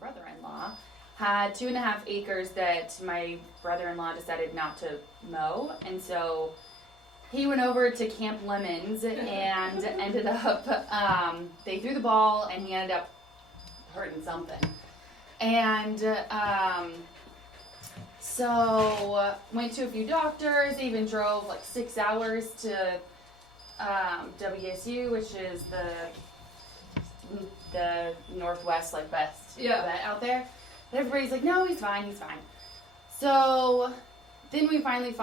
brother-in-law had 2.5 acres that my brother-in-law decided not to mow, and so he went over to Camp Lemons and ended up, they threw the ball and he ended up hurting something. And so went to a few doctors, even drove like 6 hours to WSU, which is the northwest, like best vet out there. But everybody's like, no, he's fine, he's fine. So then we finally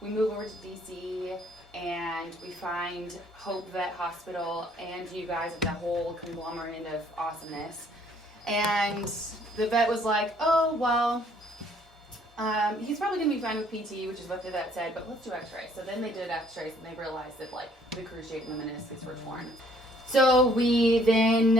we move over to DC and we find Hope Vet Hospital and you guys at the whole conglomerate of awesomeness. And the vet was like, oh, well, he's probably going to be fine with PT, which is what the vet said, but let's do x-rays. So then they did x-rays and they realized that like the cruciate and the meniscus were torn. So we then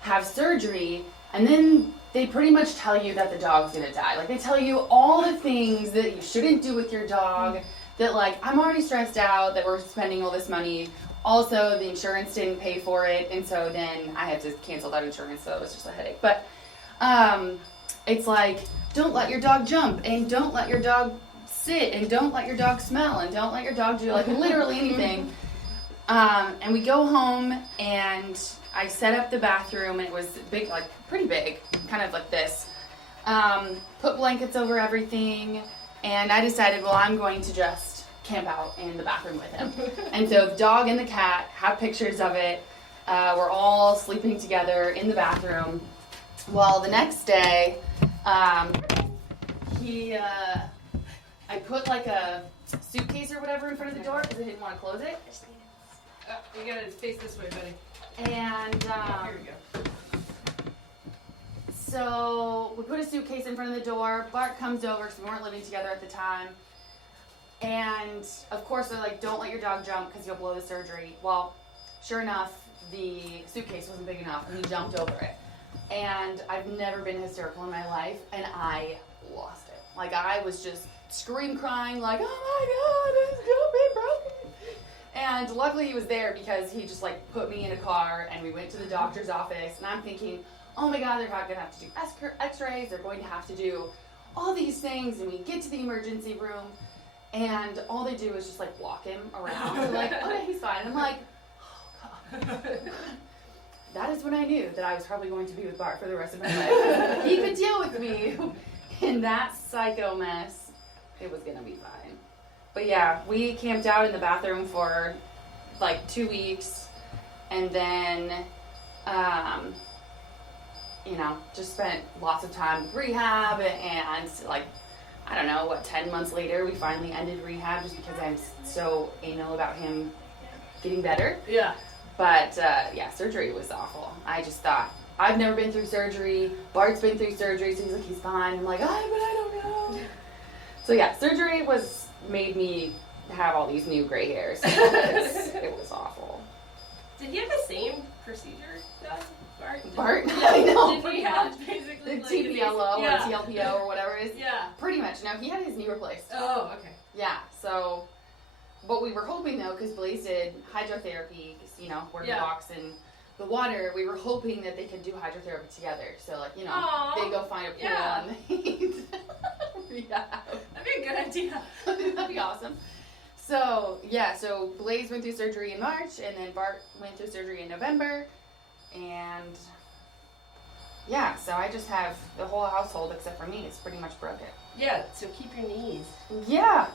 have surgery, and then they pretty much tell you that the dog's gonna die. Like, they tell you all the things that you shouldn't do with your dog, that like, I'm already stressed out that we're spending all this money. Also, the insurance didn't pay for it, and so then I had to cancel that insurance, so it was just a headache. But it's like, don't let your dog jump, and don't let your dog sit, and don't let your dog smell, and don't let your dog do like literally anything. And we go home, and I set up the bathroom, and it was big, like pretty big, kind of like this. Put blankets over everything, and I decided, well, I'm going to just camp out in the bathroom with him. And so the dog and the cat have pictures of it. We're all sleeping together in the bathroom. Well, the next day, I put like a suitcase or whatever in front of the door because I didn't want to close it. You gotta face this way, buddy. And Here we go. So we put a suitcase in front of the door. Bart comes over because we weren't living together at the time. And of course they're like, don't let your dog jump because you'll blow the surgery. Well, sure enough, the suitcase wasn't big enough and he jumped over it. And I've never been hysterical in my life, and I lost it. Like, I was just crying like, oh my God, it's gonna be broken. And luckily he was there because he just like put me in a car and we went to the doctor's office, and I'm thinking, oh my God, they're not gonna have to do x-rays, they're going to have to do all these things, and we get to the emergency room and all they do is just like walk him around. They're like, okay, he's fine. I'm like, oh God. That is when I knew that I was probably going to be with Bart for the rest of my life. He could deal with me in that psycho mess. It was gonna be fine. But yeah, we camped out in the bathroom for like 2 weeks, and then, just spent lots of time with rehab, and like, I don't know, 10 months later, we finally ended rehab just because I'm so anal about him getting better. Yeah. But yeah, surgery was awful. I just thought, I've never been through surgery. Bart's been through surgery, so he's like, he's fine. I'm like, but I don't know. So yeah, surgery made me have all these new gray hairs. It was awful. Did he have the same procedure done, Bart? Bart? Yeah, I know. Did he have basically The like TPLO or TLPO or whatever it is? Yeah. Pretty much. No, he had his knee replaced. Oh, okay. Yeah, so, but we were hoping though, because Blaze did hydrotherapy, because, we're in the box and the water, we were hoping that they could do hydrotherapy together. So, like, Aww. they go find a pool and yeah. That'd be a good idea. That'd be awesome. So, yeah, so Blaze went through surgery in March, and then Bart went through surgery in November, and yeah, so I just have the whole household, except for me, it's pretty much broken. Yeah, so keep your knees. Yeah.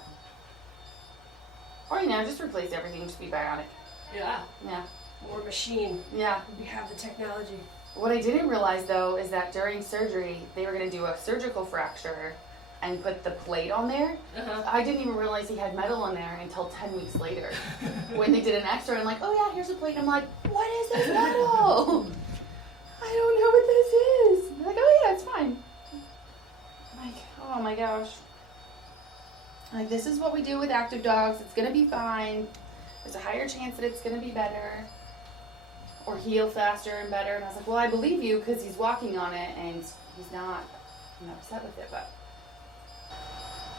Or, just replace everything, just be bionic. Yeah. Yeah. More machine. Yeah. We have the technology. What I didn't realize, though, is that during surgery, they were going to do a surgical fracture and put the plate on there. Uh-huh. I didn't even realize he had metal on there until 10 weeks later. When they did an x-ray, I'm like, oh yeah, here's a plate. I'm like, what is this metal? I don't know what this is. They're like, oh yeah, it's fine. I'm like, oh my gosh. Like, this is what we do with active dogs. It's going to be fine. There's a higher chance that it's going to be better or heal faster and better. And I was like, well, I believe you because he's walking on it and he's not upset with it, but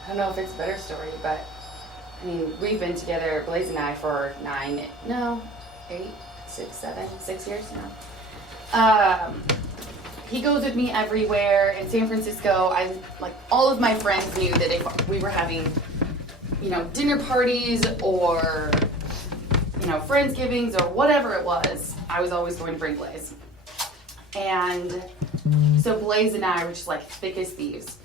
I don't know if it's a better story, but I mean, we've been together, Blaze and I, for 6 years now. He goes with me everywhere. In San Francisco, all of my friends knew that if we were having, dinner parties or, Friendsgivings or whatever it was, I was always going to bring Blaze. And so Blaze and I were just like thick as thieves.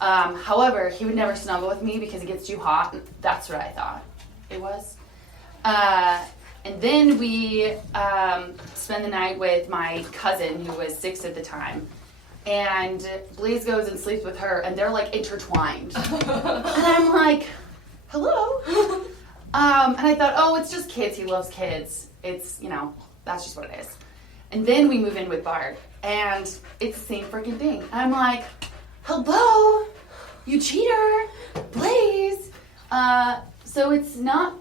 However, he would never snuggle with me because it gets too hot. That's what I thought it was. And then we spend the night with my cousin, who was 6 at the time. And Blaze goes and sleeps with her, and they're like intertwined. And I'm like, hello? And I thought, oh, it's just kids. He loves kids. It's, that's just what it is. And then we move in with Bart, and it's the same freaking thing. I'm like, hello, you cheater, Blaze. So it's not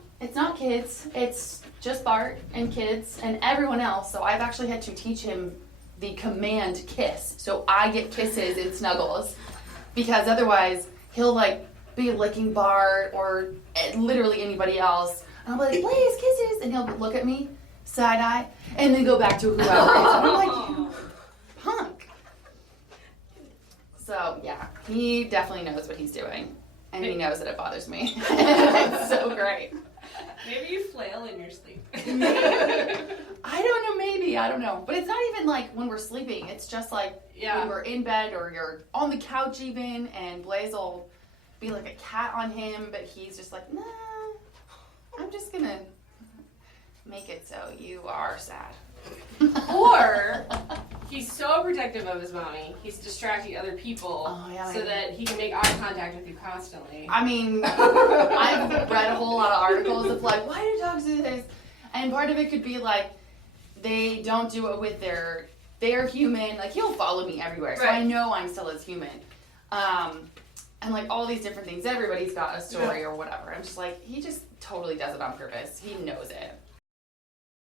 kids. It's just Bart and kids and everyone else. So I've actually had to teach him the command kiss. So I get kisses and snuggles, because otherwise he'll be licking Bart or literally anybody else. And I'll be like, Blaze, kisses, and he'll look at me side eye and then go back to whoever it is. And I'm like, you punk. So yeah, he definitely knows what he's doing, and he knows that it bothers me. It's so great. Maybe you flail in your sleep. I don't know, maybe. I don't know. But it's not even when we're sleeping. It's just when we're in bed or you're on the couch even, and Blaze will be like a cat on him, but he's just like, nah, I'm just going to make it so you are sad. Or he's so protective of his mommy, he's distracting other people so that he can make eye contact with you constantly. I mean, I've read a whole lot of articles of why do dogs do this? And part of it could be they don't do it with they're human. He'll follow me everywhere, so I know I'm still his human. And all these different things. Everybody's got a story or whatever. I'm just he just totally does it on purpose. He knows it.